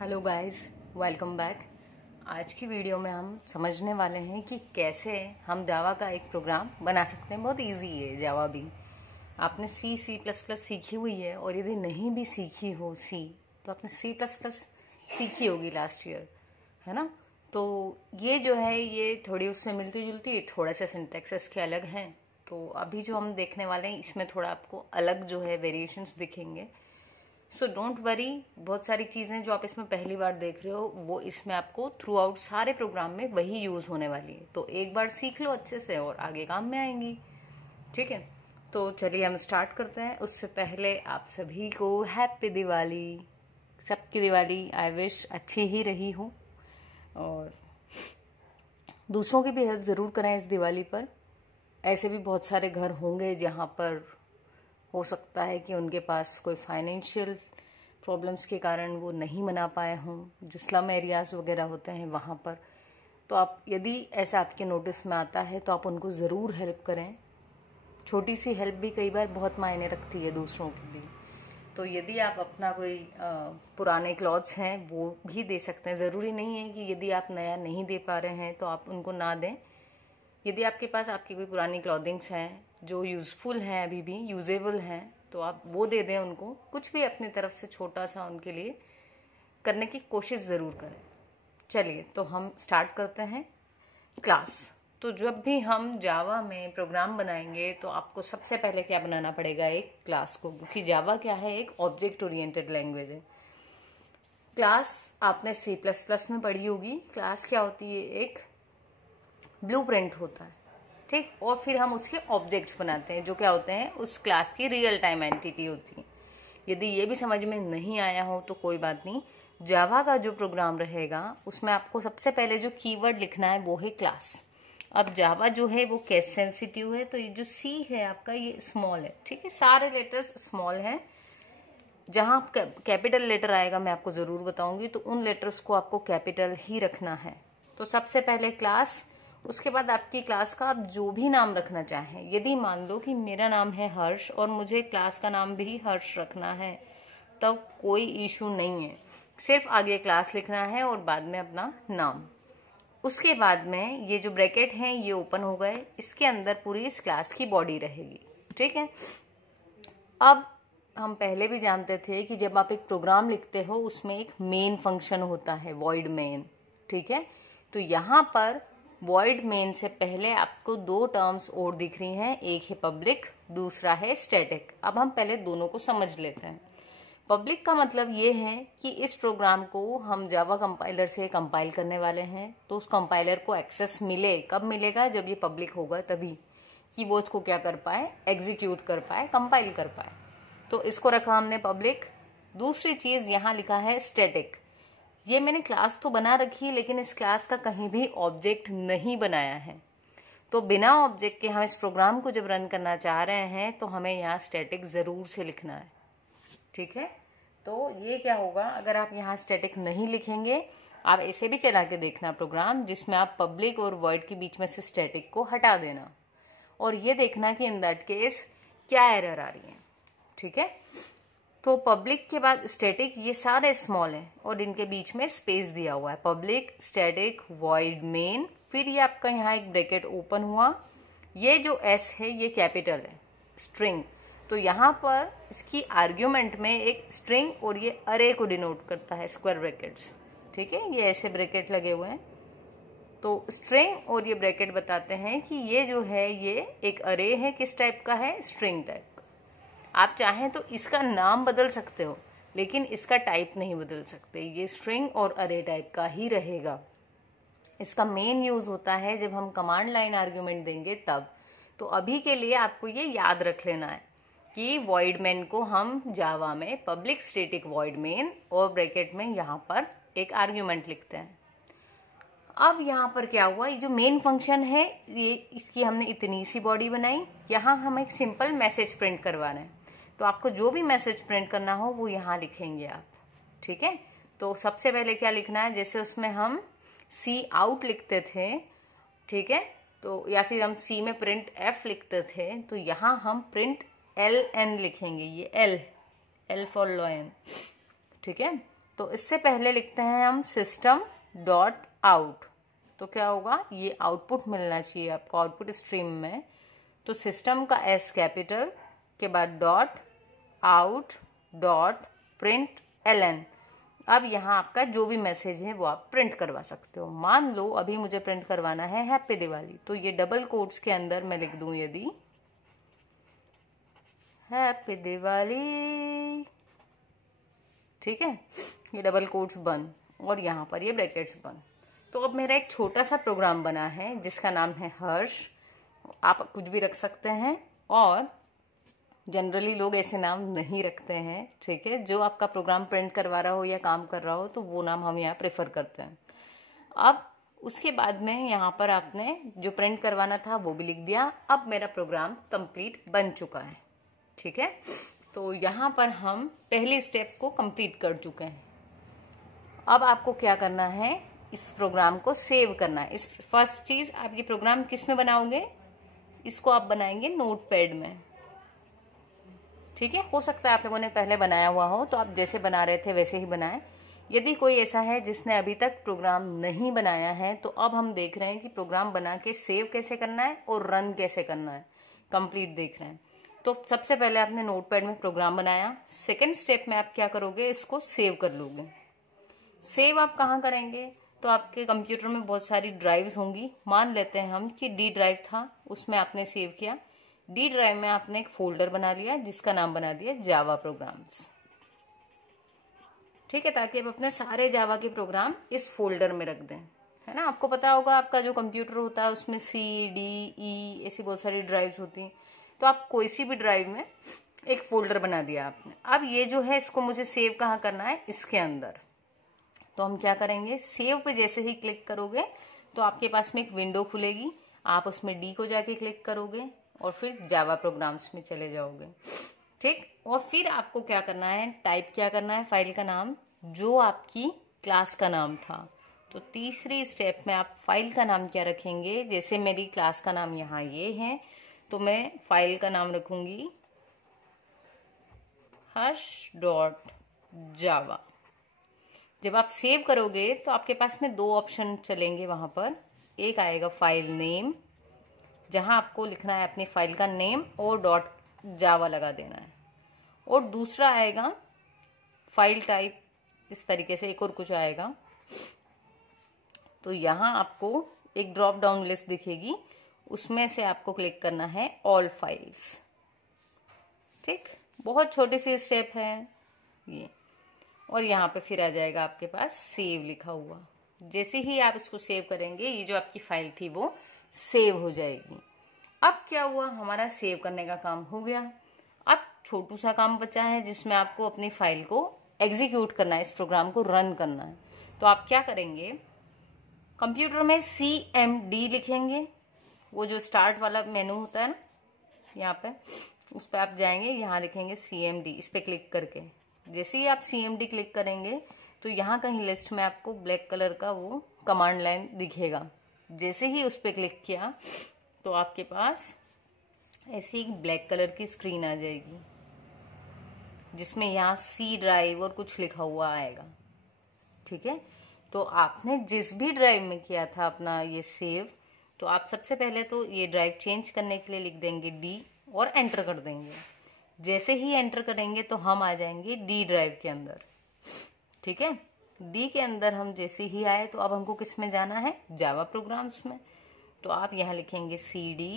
Hello guys, welcome back. आज की video में हम समझने वाले हैं कि कैसे हम जावा का एक प्रोग्राम बना सकते हैं। बहुत इजी है जावा भी। आपने C++ सीखी हुई है, और यदि नहीं भी सीखी हो सी, तो आपने C++ सीखी होगी लास्ट ईयर, है ना। तो ये जो है ये थोड़ी उससे मिलती जुलती, थोड़ा सा सिंटैक्स इसके अलग हैं। तो अभी जो हम देखने वाले हैं इसमें थोड़ा आपको अलग जो है वेरिएशंस दिखेंगे। सो डोंट वरी, बहुत सारी चीज़ें जो आप इसमें पहली बार देख रहे हो वो इसमें आपको थ्रू आउट सारे प्रोग्राम में वही यूज़ होने वाली है। तो एक बार सीख लो अच्छे से और आगे काम में आएंगी। ठीक है, तो चलिए हम स्टार्ट करते हैं। उससे पहले आप सभी को हैप्पी दिवाली। सबकी दिवाली आई विश अच्छी ही रही हो, और दूसरों की भी हेल्प ज़रूर करें इस दिवाली पर। ऐसे भी बहुत सारे घर होंगे जहाँ पर हो सकता है कि उनके पास कोई फाइनेंशियल प्रॉब्लम्स के कारण वो नहीं मना पाए हों, जो स्लम एरियाज वगैरह होते हैं वहाँ पर। तो आप यदि ऐसा आपके नोटिस में आता है तो आप उनको ज़रूर हेल्प करें। छोटी सी हेल्प भी कई बार बहुत मायने रखती है दूसरों के लिए। तो यदि आप अपना कोई पुराने क्लॉथ्स हैं वो भी दे सकते हैं। ज़रूरी नहीं है कि यदि आप नया नहीं दे पा रहे हैं तो आप उनको ना दें। यदि आपके पास आपकी कोई पुरानी क्लॉथिंग्स हैं जो यूज़फुल हैं, अभी भी यूजेबल हैं, तो आप वो दे दें उनको। कुछ भी अपनी तरफ से छोटा सा उनके लिए करने की कोशिश ज़रूर करें। चलिए तो हम स्टार्ट करते हैं क्लास। तो जब भी हम जावा में प्रोग्राम बनाएंगे तो आपको सबसे पहले क्या बनाना पड़ेगा, एक क्लास को, क्योंकि जावा क्या है, एक ऑब्जेक्ट ओरिएंटेड लैंग्वेज है। क्लास आपने C++ में पढ़ी होगी। क्लास क्या होती है, एक ब्लूप्रिंट होता है, ठीक। और फिर हम उसके ऑब्जेक्ट्स बनाते हैं जो क्या होते हैं, उस क्लास की रियल टाइम एंटिटी होती है। यदि ये भी समझ में नहीं आया हो तो कोई बात नहीं। जावा का जो प्रोग्राम रहेगा उसमें आपको सबसे पहले जो कीवर्ड लिखना है वो है क्लास। अब जावा जो है वो केस सेंसिटिव है, तो ये जो सी है आपका ये स्मॉल है, ठीक है। सारे लेटर्स स्मॉल हैं। जहां कैपिटल लेटर आएगा मैं आपको जरूर बताऊंगी, तो उन लेटर्स को आपको कैपिटल ही रखना है। तो सबसे पहले क्लास, उसके बाद आपकी क्लास का आप जो भी नाम रखना चाहें। यदि मान लो कि मेरा नाम है हर्ष और मुझे क्लास का नाम भी हर्ष रखना है, तब कोई इशू नहीं है। सिर्फ आगे क्लास लिखना है और बाद में अपना नाम। उसके बाद में ये जो ब्रैकेट हैं ये ओपन हो गए, इसके अंदर पूरी इस क्लास की बॉडी रहेगी, ठीक है। अब हम पहले भी जानते थे कि जब आप एक प्रोग्राम लिखते हो उसमें एक मेन फंक्शन होता है, वॉइड मेन, ठीक है। तो यहाँ पर वॉइड मेन से पहले आपको दो टर्म्स और दिख रही हैं, एक है पब्लिक, दूसरा है स्टैटिक। अब हम पहले दोनों को समझ लेते हैं। पब्लिक का मतलब ये है कि इस प्रोग्राम को हम जावा कंपाइलर से कंपाइल करने वाले हैं, तो उस कंपाइलर को एक्सेस मिले। कब मिलेगा, जब ये पब्लिक होगा तभी, कि वो इसको क्या कर पाए, एग्जीक्यूट कर पाए, कंपाइल कर पाए। तो इसको रखा हमने पब्लिक। दूसरी चीज यहाँ लिखा है स्टैटिक। ये मैंने क्लास तो बना रखी है लेकिन इस क्लास का कहीं भी ऑब्जेक्ट नहीं बनाया है। तो बिना ऑब्जेक्ट के हम इस प्रोग्राम को जब रन करना चाह रहे हैं तो हमें यहाँ स्टैटिक जरूर से लिखना है, ठीक है। तो ये क्या होगा, अगर आप यहाँ स्टैटिक नहीं लिखेंगे, आप ऐसे भी चला के देखना प्रोग्राम जिसमें आप पब्लिक और वर्ड के बीच में से स्टैटिक को हटा देना, और ये देखना कि इन दैट केस क्या एरर आ रही है, ठीक है। तो पब्लिक के बाद स्टैटिक, ये सारे स्मॉल हैं और इनके बीच में स्पेस दिया हुआ है, पब्लिक स्टैटिक वॉइड मेन। फिर ये आपका यहाँ एक ब्रैकेट ओपन हुआ। ये जो एस है ये कैपिटल है, स्ट्रिंग। तो यहाँ पर इसकी आर्ग्यूमेंट में एक स्ट्रिंग और ये अरे को डिनोट करता है, स्क्वायर ब्रैकेट्स, ठीक है। ये ऐसे ब्रैकेट लगे हुए हैं। तो स्ट्रिंग और ये ब्रैकेट बताते हैं कि ये जो है ये एक अरे है, किस टाइप का है, स्ट्रिंग टाइप। आप चाहें तो इसका नाम बदल सकते हो लेकिन इसका टाइप नहीं बदल सकते। ये स्ट्रिंग और अरे टाइप का ही रहेगा। इसका मेन यूज होता है जब हम कमांड लाइन आर्ग्यूमेंट देंगे तब। तो अभी के लिए आपको ये याद रख लेना है कि वॉइड मेन को हम जावा में पब्लिक स्टैटिक वॉइड मेन और ब्रैकेट में यहाँ पर एक आर्ग्यूमेंट लिखते हैं। अब यहाँ पर क्या हुआ, ये जो मेन फंक्शन है ये, इसकी हमने इतनी सी बॉडी बनाई। यहाँ हम एक सिंपल मैसेज प्रिंट करवा रहे हैं, तो आपको जो भी मैसेज प्रिंट करना हो वो यहाँ लिखेंगे आप, ठीक है। तो सबसे पहले क्या लिखना है, जैसे उसमें हम सी आउट लिखते थे, ठीक है, तो या फिर हम सी में प्रिंट एफ लिखते थे, तो यहाँ हम प्रिंट एल एन लिखेंगे। ये एल फॉर लॉयन, ठीक है। तो इससे पहले लिखते हैं हम सिस्टम डॉट आउट। तो क्या होगा, ये आउटपुट मिलना चाहिए आपको आउटपुट स्ट्रीम में। तो सिस्टम का एस कैपिटल के बाद dot out dot println. अब यहाँ आपका जो भी मैसेज है वो आप प्रिंट करवा सकते हो। मान लो अभी मुझे प्रिंट करवाना है हैप्पी दिवाली, तो ये डबल कोट्स के अंदर मैं लिख दूं यदि हैप्पी दिवाली, ठीक है, ये डबल कोट्स बंद और यहाँ पर ये ब्रैकेट्स बंद। तो अब मेरा एक छोटा सा प्रोग्राम बना है जिसका नाम है हर्ष। आप कुछ भी रख सकते हैं और जनरली लोग ऐसे नाम नहीं रखते हैं, ठीक है। जो आपका प्रोग्राम प्रिंट करवा रहा हो या काम कर रहा हो तो वो नाम हम यहाँ प्रेफर करते हैं। अब उसके बाद में यहाँ पर आपने जो प्रिंट करवाना था वो भी लिख दिया। अब मेरा प्रोग्राम कंप्लीट बन चुका है, ठीक है। तो यहाँ पर हम पहले स्टेप को कंप्लीट कर चुके हैं। अब आपको क्या करना है, इस प्रोग्राम को सेव करना है। इस फर्स्ट चीज, आप ये प्रोग्राम किस में बनाओगे, इसको आप बनाएंगे नोटपैड में, ठीक है। हो सकता है आप लोगों ने पहले बनाया हुआ हो, तो आप जैसे बना रहे थे वैसे ही बनाएं। यदि कोई ऐसा है जिसने अभी तक प्रोग्राम नहीं बनाया है, तो अब हम देख रहे हैं कि प्रोग्राम बना के सेव कैसे करना है और रन कैसे करना है, कंप्लीट देख रहे हैं। तो सबसे पहले आपने नोटपैड में प्रोग्राम बनाया। सेकेंड स्टेप में आप क्या करोगे, इसको सेव कर लोगे। सेव आप कहाँ करेंगे, तो आपके कंप्यूटर में बहुत सारी ड्राइव्स होंगी। मान लेते हैं हम कि डी ड्राइव था, उसमें आपने सेव किया। डी ड्राइव में आपने एक फोल्डर बना लिया जिसका नाम बना दिया जावा प्रोग्राम्स, ठीक है, ताकि आप अपने सारे जावा के प्रोग्राम इस फोल्डर में रख दें, है ना। आपको पता होगा आपका जो कंप्यूटर होता है उसमें सी डी ई ऐसी बहुत सारी ड्राइव्स होती हैं। तो आप कोई सी भी ड्राइव में एक फोल्डर बना दिया आपने। अब ये जो है इसको मुझे सेव कहाँ करना है, इसके अंदर। तो हम क्या करेंगे, सेव पे जैसे ही क्लिक करोगे तो आपके पास में एक विंडो खुलेगी। आप उसमें डी को जाके क्लिक करोगे और फिर जावा प्रोग्राम्स में चले जाओगे, ठीक। और फिर आपको क्या करना है, टाइप क्या करना है फाइल का नाम जो आपकी क्लास का नाम था। तो तीसरी स्टेप में आप फाइल का नाम क्या रखेंगे, जैसे मेरी क्लास का नाम यहाँ ये है, तो मैं फाइल का नाम रखूंगी हर्ष डॉट जावा। जब आप सेव करोगे तो आपके पास में दो ऑप्शन चलेंगे वहां पर। एक आएगा फाइल नेम, जहां आपको लिखना है अपनी फाइल का नेम और डॉट जावा लगा देना है। और दूसरा आएगा फाइल टाइप, इस तरीके से एक और कुछ आएगा। तो यहाँ आपको एक ड्रॉप डाउन लिस्ट दिखेगी, उसमें से आपको क्लिक करना है ऑल फाइल्स, ठीक। बहुत छोटी सी स्टेप है ये। और यहाँ पे फिर आ जाएगा आपके पास सेव लिखा हुआ। जैसे ही आप इसको सेव करेंगे ये जो आपकी फाइल थी वो सेव हो जाएगी। अब क्या हुआ, हमारा सेव करने का काम हो गया। अब छोटू सा काम बचा है जिसमें आपको अपनी फाइल को एग्जीक्यूट करना है, इस प्रोग्राम को रन करना है। तो आप क्या करेंगे, कंप्यूटर में CMD लिखेंगे, वो जो स्टार्ट वाला मेनू होता है ना यहाँ पे, उस पर आप जाएंगे, यहाँ लिखेंगे CMD, इस पे क्लिक करके। जैसे ही आप CMD क्लिक करेंगे तो यहाँ कहीं लिस्ट में आपको ब्लैक कलर का वो कमांड लाइन दिखेगा। जैसे ही उस पर क्लिक किया तो आपके पास ऐसी एक ब्लैक कलर की स्क्रीन आ जाएगी जिसमें यहाँ C ड्राइव और कुछ लिखा हुआ आएगा, ठीक है। तो आपने जिस भी ड्राइव में किया था अपना ये सेव, तो आप सबसे पहले तो ये ड्राइव चेंज करने के लिए लिख देंगे D और एंटर कर देंगे। जैसे ही एंटर करेंगे तो हम आ जाएंगे D ड्राइव के अंदर, ठीक है। D के अंदर हम जैसे ही आए तो अब हमको किस में जाना है, जावा प्रोग्राम्स में। तो आप यहाँ लिखेंगे CD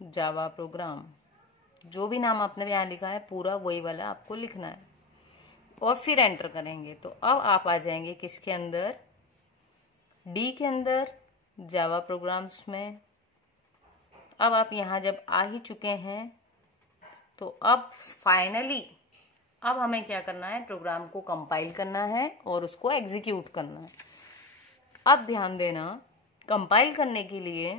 जावा प्रोग्राम, जो भी नाम आपने यहाँ लिखा है पूरा वही वाला आपको लिखना है और फिर एंटर करेंगे। तो अब आप आ जाएंगे किसके अंदर, D के अंदर, जावा प्रोग्राम्स में। अब आप यहाँ जब आ ही चुके हैं तो अब फाइनली अब हमें क्या करना है, प्रोग्राम को कंपाइल करना है और उसको एग्जीक्यूट करना है। अब ध्यान देना, कंपाइल करने के लिए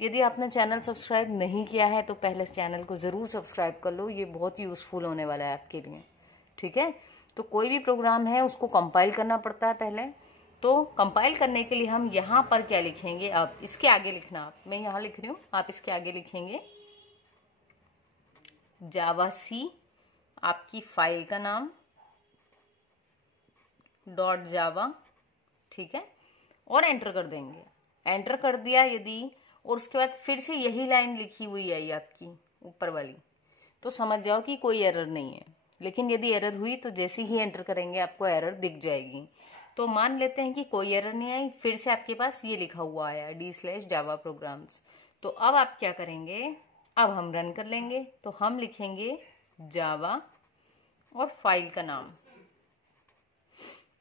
यदि आपने चैनल सब्सक्राइब नहीं किया है तो पहले चैनल को ज़रूर सब्सक्राइब कर लो, ये बहुत यूज़फुल होने वाला है आपके लिए, ठीक है। तो कोई भी प्रोग्राम है उसको कंपाइल करना पड़ता है पहले। तो कंपाइल करने के लिए हम यहाँ पर क्या लिखेंगे, अब इसके आगे लिखना, आप, मैं यहाँ लिख रही हूँ, आप इसके आगे लिखेंगे जावा C आपकी फाइल का नाम .java, ठीक है, और एंटर कर देंगे। एंटर कर दिया यदि, और उसके बाद फिर से यही लाइन लिखी हुई आई आपकी ऊपर वाली, तो समझ जाओ कि कोई एरर नहीं है। लेकिन यदि एरर हुई तो जैसे ही एंटर करेंगे आपको एरर दिख जाएगी। तो मान लेते हैं कि कोई एरर नहीं आई, फिर से आपके पास ये लिखा हुआ आया d/java programs। तो अब आप क्या करेंगे, अब हम रन कर लेंगे। तो हम लिखेंगे जावा और फाइल का नाम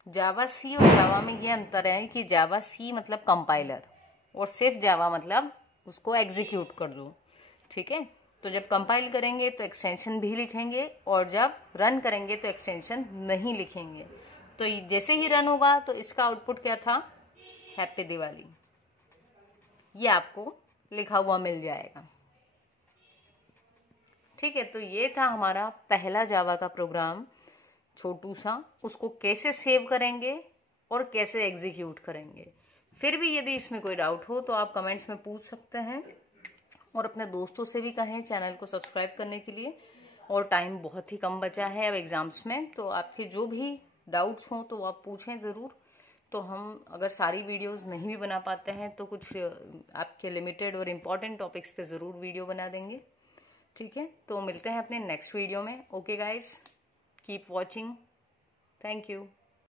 जावा सी। और जावा में ये अंतर है कि जावा सी मतलब कंपाइलर, और सिर्फ जावा मतलब उसको एग्जीक्यूट कर दो, ठीक है। तो जब कंपाइल करेंगे तो एक्सटेंशन भी लिखेंगे, और जब रन करेंगे तो एक्सटेंशन नहीं लिखेंगे। तो जैसे ही रन होगा तो इसका आउटपुट क्या था, हैप्पी दिवाली, ये आपको लिखा हुआ मिल जाएगा, ठीक है। तो ये था हमारा पहला जावा का प्रोग्राम, छोटू सा। उसको कैसे सेव करेंगे और कैसे एग्जीक्यूट करेंगे। फिर भी यदि इसमें कोई डाउट हो तो आप कमेंट्स में पूछ सकते हैं, और अपने दोस्तों से भी कहें चैनल को सब्सक्राइब करने के लिए। और टाइम बहुत ही कम बचा है अब एग्जाम्स में, तो आपके जो भी डाउट्स हों तो आप पूछें ज़रूर। तो हम अगर सारी वीडियोस नहीं भी बना पाते हैं तो कुछ आपके लिमिटेड और इम्पॉर्टेंट टॉपिक्स पे ज़रूर वीडियो बना देंगे, ठीक है। तो मिलते हैं अपने नेक्स्ट वीडियो में। Okay guys, keep watching, thank you.